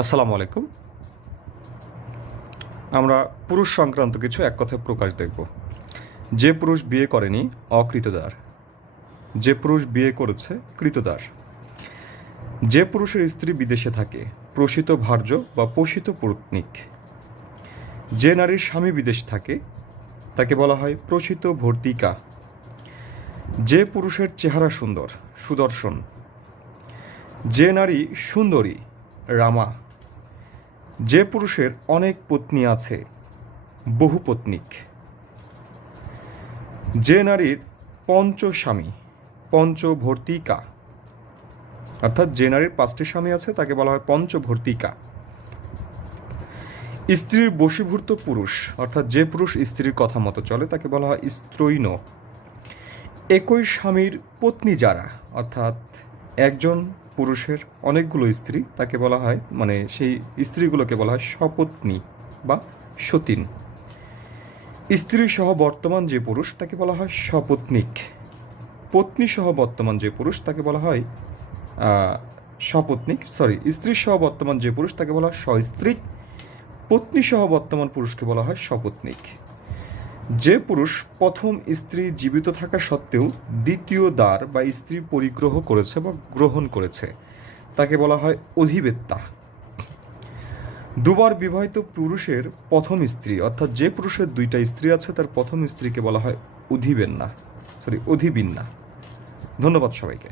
আসসালামু আলাইকুম। আমরা পুরুষ সংক্রান্ত কিছু এক কথায় প্রকাশ দেখব। যে পুরুষ বিয়ে করেনি অকৃতদার, যে পুরুষ বিয়ে করেছে কৃতদার। যে পুরুষের স্ত্রী বিদেশে থাকে প্রসিত ভার্য বা পোষিত পত্নীক। যে নারীর স্বামী বিদেশ থাকে তাকে বলা হয় প্রসিত ভর্তিকা। যে পুরুষের চেহারা সুন্দর সুদর্শন। যে নারী সুন্দরী রামা। যে পুরুষের অনেক পত্নী আছে বহুপত্নীক। যে নারীর পঞ্চস্বামী পঞ্চভর্তিকা, অর্থাৎ যে নারীর 5টি স্বামী আছে তাকে বলা হয় পঞ্চভর্তিকা। স্ত্রীর বশীভূত পুরুষ, অর্থাৎ যে পুরুষ স্ত্রীর কথা মতো চলে তাকে বলা হয় স্ত্রৈণ। একই স্বামীর পত্নী যারা, অর্থাৎ একজন পুরুষের অনেকগুলো স্ত্রী তাকে বলা হয়, সেই স্ত্রীগুলোকে বলা হয় সপত্নী বা সতীন। স্ত্রী সহ বর্তমান যে পুরুষ তাকে বলা হয় সপত্নীক। পত্নী সহ বর্তমান যে পুরুষ তাকে বলা হয় স্ত্রী সহ বর্তমান যে পুরুষ তাকে বলা হয় সস্ত্রীক। পত্নী সহ বর্তমান পুরুষকে বলা হয় সপত্নীক। যে পুরুষ প্রথম স্ত্রী জীবিত থাকা সত্ত্বেও দ্বিতীয় দ্বার বা স্ত্রী পরিগ্রহ করেছে বা গ্রহণ করেছে তাকে বলা হয় অধিবেত্তা। দুবার বিবাহিত পুরুষের প্রথম স্ত্রী, অর্থাৎ যে পুরুষের 2টা স্ত্রী আছে তার প্রথম স্ত্রীকে বলা হয় অধিবিন্না। ধন্যবাদ সবাইকে।